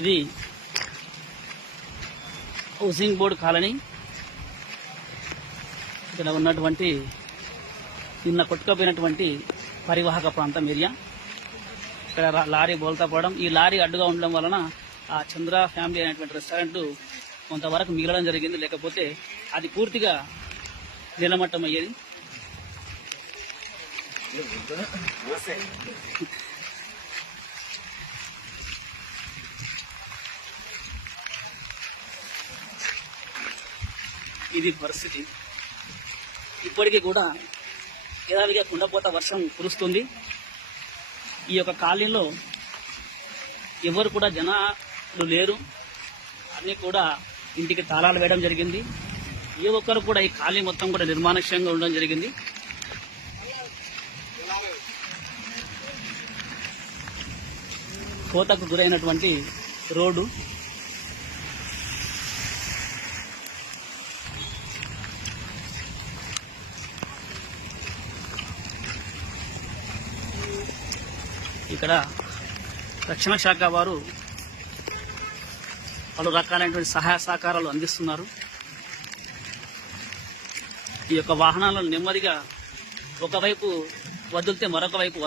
ఇది housing board colony. ఇక్కడ ఉన్నటువంటి నిన్న కొట్టుకపోయినటువంటి పరివాహక ప్రాంతం ఏరియా. ఇక్కడ లారీ బోల్తా పోవడం ఈ లారీ అడ్డుగా ఉండడం వలన ఆ చంద్ర ఫ్యామిలీ అనేటువంటి రెస్టారెంట్ కొంతవరకు మిగలడం జరిగింది. లేకపోతే అది పూర్తిగా నిలమట్టం అయ్యేది ఇది పరిస్థితి. ఇప్పటికీ కూడా యథావిధిగా కుండపోత వర్షం కురుస్తుంది. ఈ యొక్క కాలనీలో ఎవరు కూడా జనాలు లేరు. అన్నీ కూడా ఇంటికి తాళాలు వేయడం జరిగింది. ఏ ఒక్కరు కూడా ఈ కాలనీ మొత్తం కూడా నిర్మానుష్యంగా ఉండడం జరిగింది. కోతకు గురైనటువంటి రోడ్డు ఇక్కడ రక్షణ శాఖ వారు పలు రకాలైనటువంటి సహాయ సహకారాలు అందిస్తున్నారు. ఈ యొక్క వాహనాలను నెమ్మదిగా ఒకవైపు వదిలితే మరొక వైపు